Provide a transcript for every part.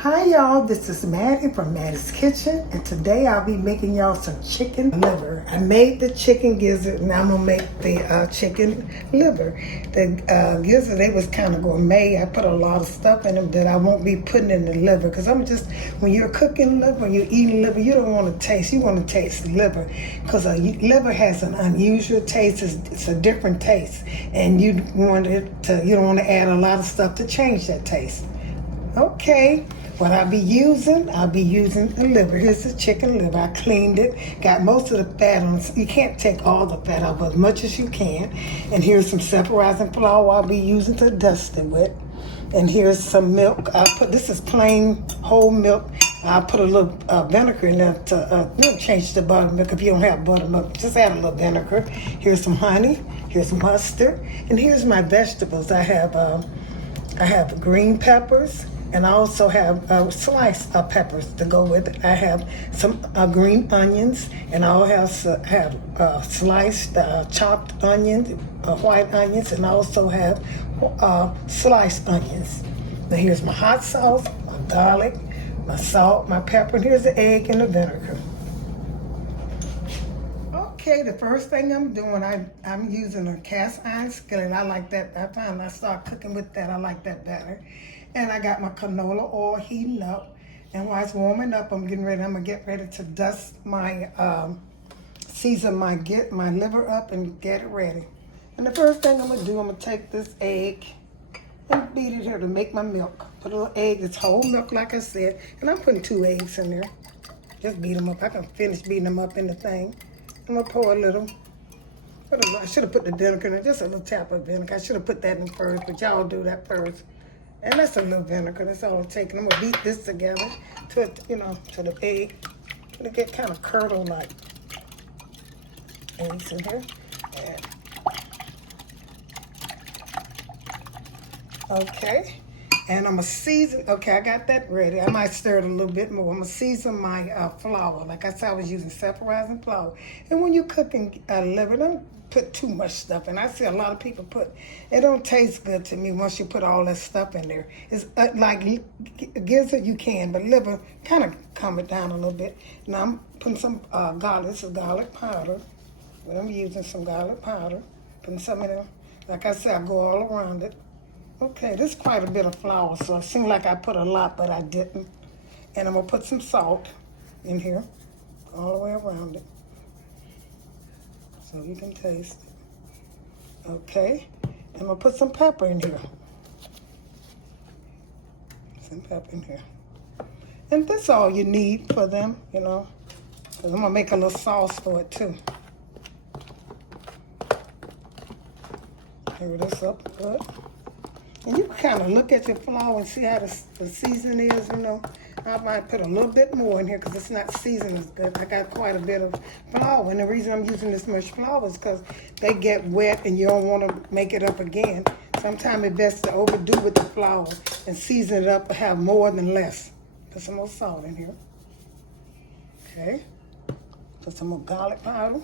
Hi y'all, this is Mattie from Mattie's Kitchen, and today I'll be making y'all some chicken liver. I made the chicken gizzard, and I'm gonna make the chicken liver. The gizzard, they was kind of gourmet. I put a lot of stuff in them that I won't be putting in the liver, because when you're cooking liver, you're eating liver, you don't want to taste, you want to taste liver, because liver has an unusual taste. It's a different taste, and you don't want to add a lot of stuff to change that taste. Okay, what I'll be using the liver. Here's the chicken liver. I cleaned it, got most of the fat on it. You can't take all the fat out, but as much as you can. And here's some separating flour I'll be using to dust it with. And here's some milk. This is plain whole milk. I'll put a little vinegar in there to change the buttermilk. If you don't have buttermilk, just add a little vinegar. Here's some honey. Here's mustard. And here's my vegetables. I have green peppers. And I also have sliced peppers to go with it. I have some green onions, and I also have sliced chopped onions, white onions, and I also have sliced onions. Now here's my hot sauce, my garlic, my salt, my pepper, and here's the egg and the vinegar. Okay, the first thing I'm doing, I'm using a cast iron skillet. I like that. I find I start cooking with that. I like that better. And I got my canola oil heating up. And while it's warming up, I'm gonna get ready to dust my, season my liver up and get it ready. And the first thing I'm gonna do, I'm gonna take this egg and beat it here to make my milk. Put a little egg, it's whole milk like I said. And I'm putting 2 eggs in there. Just beat them up. I can finish beating them up in the thing. I'm gonna pour a little. I should have put the vinegar in there, just a little tap of vinegar. I should have put that in first, but y'all do that first. And that's a little vinegar, that's all I'm taking. I'm gonna beat this together to the egg. It'll get kind of curdle-like. Eggs in here. Okay. And I'm gonna season, okay, I got that ready. I might stir it a little bit more. I'm gonna season my flour. Like I said, I was using separating flour. And when you're cooking liver, don't put too much stuff in. I see a lot of people it don't taste good to me once you put all that stuff in there. It's like gizzard you can, but liver, kind of calm it down a little bit. Now I'm putting some garlic, this is garlic powder. I'm using some garlic powder. Putting some in there. Like I said, I go all around it. Okay, this is quite a bit of flour, so it seemed like I put a lot, but I didn't. And I'm gonna put some salt in here, all the way around it, so you can taste it. Okay, I'm gonna put some pepper in here. Some pepper in here. And that's all you need for them, because I'm gonna make a little sauce for it too. Stir this up good. And you can kind of look at your flour and see how the seasoning is, I might put a little bit more in here because it's not seasoned as good. I got quite a bit of flour, and the reason I'm using this much flour is because they get wet and you don't want to make it up again. Sometimes it's best to overdo with the flour and season it up and have more than less. Put some more salt in here. Okay. Put some more garlic powder.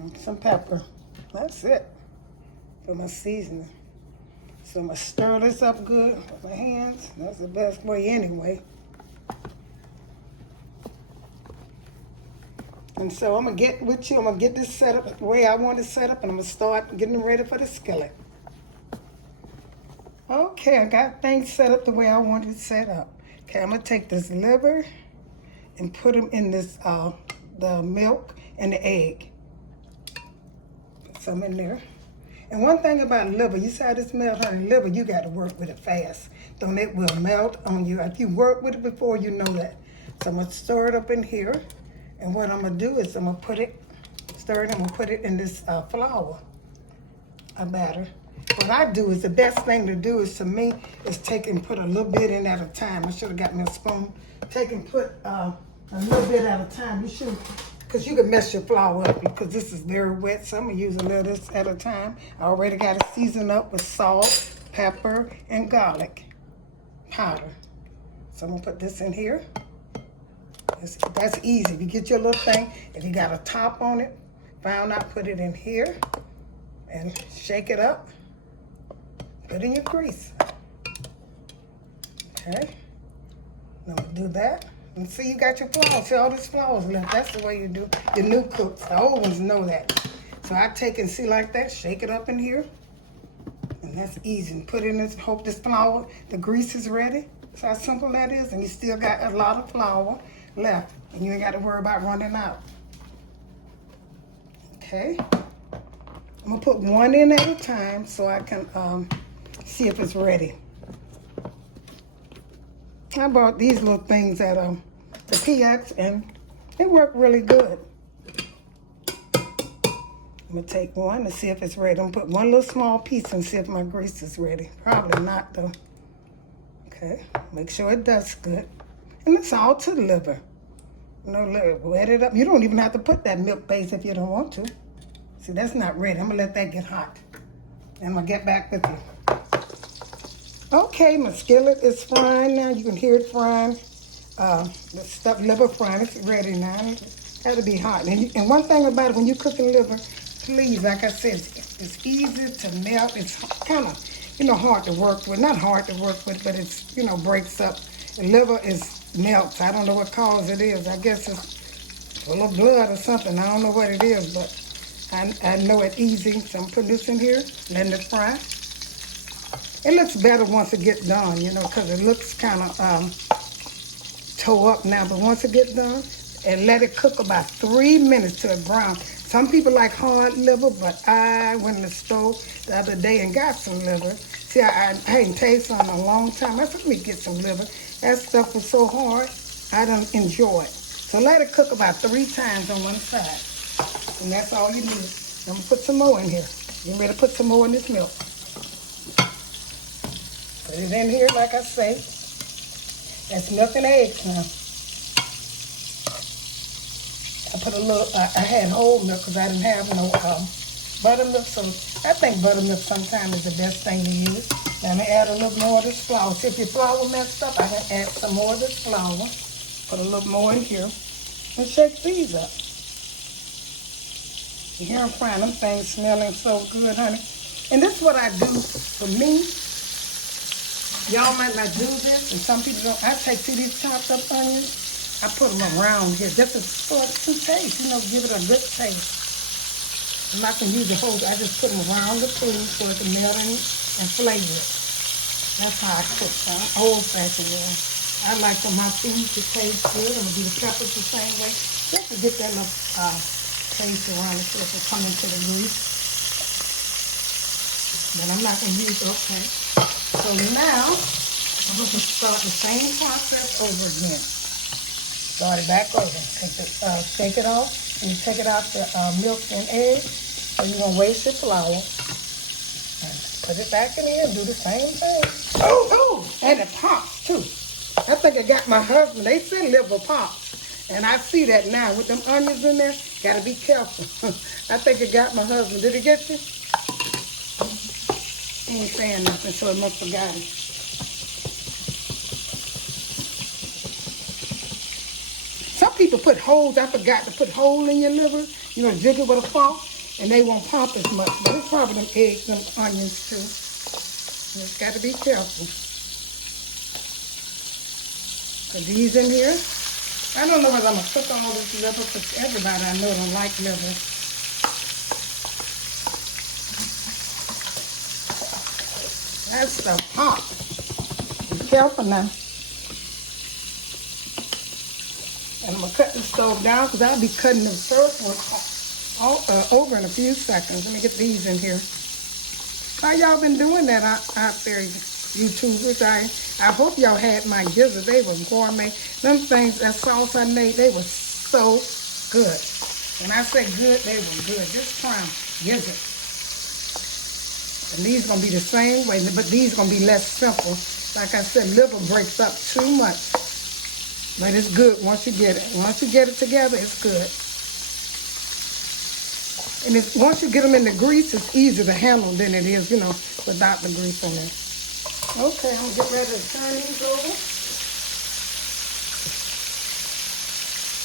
And some pepper. That's it. For my seasoning. So I'm gonna stir this up good with my hands. That's the best way anyway. And so I'm gonna get with you. I'm gonna get this set up the way I want it set up, and I'm gonna start getting ready for the skillet. Okay, I got things set up the way I want it set up. Okay, I'm gonna take this liver and put them in this the milk and the egg. Put some in there. And one thing about liver, you see how this melt, honey, liver, you got to work with it fast. Then it will melt on you. If you work with it before, you know that. So I'm going to stir it up in here. And what I'm going to do is I'm going to put it in this flour, a batter. What I do is the best thing to do is, to me, is take and put a little bit in at a time. I should have got me a spoon. Take and put a little bit at a time. You should. Because you can mess your flour up because this is very wet, so I'm going to use a little of this at a time. I already got it seasoned up with salt, pepper, and garlic powder. So I'm going to put this in here. That's easy. If you get your little thing, if you got a top on it, found out, put it in here and shake it up. Put in your grease. Okay. I'm gonna do that. And see, you got your flour. See, all this flour is left. That's the way you do your new cooks. The old ones know that. So I take and see like that, shake it up in here. And that's easy. And put in this, hope this flour, the grease is ready. That's how simple that is. And you still got a lot of flour left. And you ain't got to worry about running out. Okay. I'm gonna put one in at a time so I can see if it's ready. I bought these little things at the PX and they work really good. I'm gonna take one and see if it's ready. I'm gonna put one little small piece and see if my grease is ready. Probably not though. Okay, make sure it does good. And it's all to the liver. You know, wet it up. You don't even have to put that milk base if you don't want to. See, that's not ready. I'm gonna let that get hot. And I'm gonna get back with you. Okay, my skillet is frying now. You can hear it frying. The stuffed liver frying. It's ready now. It got to be hot. And one thing about it, when you're cooking liver, please, like I said, it's easy to melt. It's kind of, hard to work with. Not hard to work with, but it's, breaks up. The liver melts. I don't know what cause it is. I guess it's full of blood or something. I don't know what it is, but I know it's easy. So I'm putting this in here, letting it fry. It looks better once it gets done, because it looks kind of toe up now. But once it gets done, and let it cook about 3 minutes till it brown. Some people like hard liver, but I went in the store the other day and got some liver. See, I hadn't tasted it in a long time. I said, let me get some liver. That stuff was so hard, I don't enjoy it. So let it cook about 3 times on one side. And that's all you need. I'm going to put some more in here. Get ready to put some more in this milk. Put it in here, like I say. That's milk and eggs now. I put a little, I had whole milk because I didn't have no buttermilk. So I think buttermilk sometimes is the best thing to use. Now I'm going to add a little more of this flour. See, if your flour messed up, I can add some more of this flour. Put a little more in here. And shake these up. You hear them frying. Them things smelling so good, honey. And this is what I do for me. Y'all might not do this, and some people don't. I take these chopped up onions, I put them around here just for to taste, give it a good taste. I'm not going to use the whole, I just put them around the food so it can melt in and flavor it. That's how I cook, old-fashioned way. I like for my food to taste good. I'm going to do the peppers the same way, just to get that little taste around it so it will come into the grease. But I'm not going to use, okay. So now, I'm going to start the same process over again. Start it back over. Shake it off, and you take it out the milk and eggs, so you're going to waste your flour. And put it back in here and do the same thing. Oh, and it pops too. I think I got my husband, they say liver pops. And I see that now with them onions in there, got to be careful. I think I got my husband. Did it get you? He ain't saying nothing, so it must have got him. Some people put holes. I forgot to put hole in your liver. Jig it with a fork, and they won't pop as much. But it's probably them eggs, them onions too. You just got to be careful. Put these in here. I don't know whether I'm gonna cook all this liver because everybody I know don't like liver. That's the hot. Be careful now. And I'm going to cut the stove down because I'll be cutting the circle over in a few seconds. Let me get these in here. How y'all been doing that out there, YouTubers? I hope y'all had my gizzards. They were gourmet. Them things, that sauce I made, they were so good. When I say good, they were good. Just try them. Gizzards. And these going to be the same way, but these going to be less simple. Like I said, liver breaks up too much. But it's good once you get it. Once you get it together, it's good. And once you get them in the grease, it's easier to handle than it is, without the grease in there. Okay, I'm going to get ready to turn these over.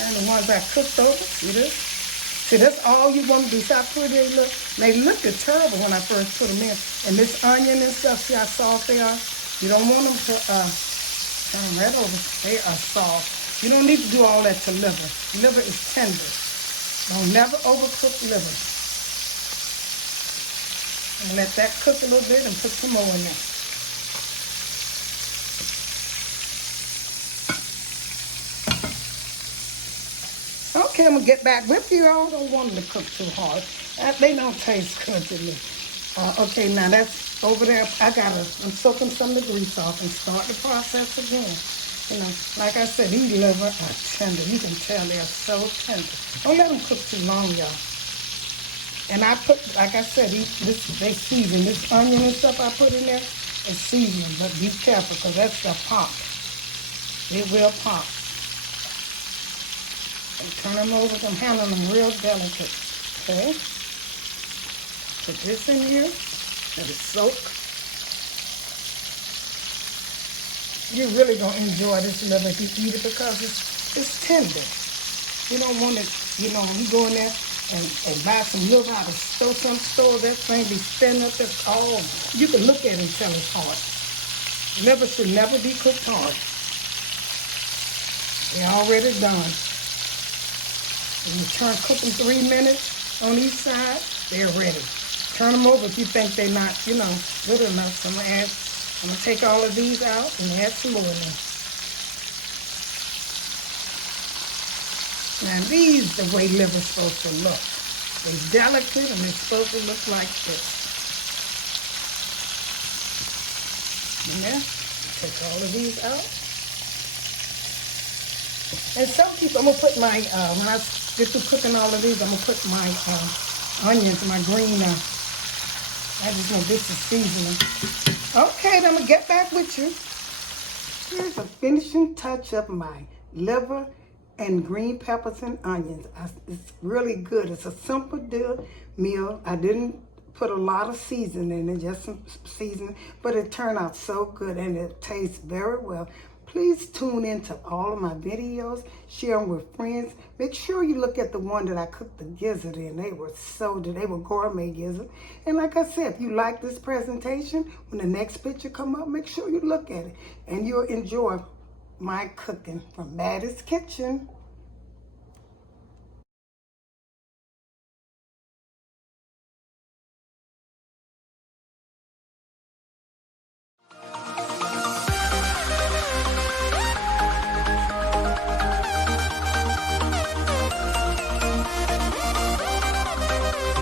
Turn the ones I cooked over. See this? See, that's all you want to do. See how pretty they look? They looked terrible when I first put them in. And this onion and stuff, see how soft they are? You don't want them to Turn them right over. They are soft. You don't need to do all that to liver. Liver is tender. Don't never overcook liver. And let that cook a little bit and put some more in there. Okay, I'm going to get back with you. I don't want them to cook too hard. They don't taste good to me. Okay, now that's over there. I'm soaking some of the grease off and start the process again. You know, like I said, these liver are tender. You can tell they're so tender. Don't let them cook too long, y'all. And I put, like I said, they season. This onion and stuff I put in there is seasoning, but be careful because that's the pop. It will pop. And turn them over. I'm handling them real delicate. Okay. Put this in here. Let it soak. You're really going to enjoy this liver if you eat it because it's tender. You don't want it, you know, when you go in there and buy some liver out of some store, that thing be standing up there all. You can look at it and tell it's hard. Liver should never be cooked hard. They're already done. When you cook them 3 minutes on each side, they're ready. Turn them over if you think they're not, you know, good enough. So I'm going to take all of these out and add some more in them. Now these the way liver's supposed to look. They're delicate and they're supposed to look like this. And then take all of these out. And some people, I'm going to put my, when I get through cooking all of these, I'm going to put my onions, my green, I just know this is seasoning. Okay, then I'm going to get back with you. Here's a finishing touch of my liver and green peppers and onions. It's really good. It's a simple meal. I didn't put a lot of seasoning in it, just some seasoning, but it turned out so good and it tastes very well. Please tune into all of my videos, share them with friends. Make sure you look at the one that I cooked the gizzard in. They were gourmet gizzard. And like I said, if you like this presentation, when the next picture come up, make sure you look at it and you'll enjoy my cooking from Mattie's Kitchen.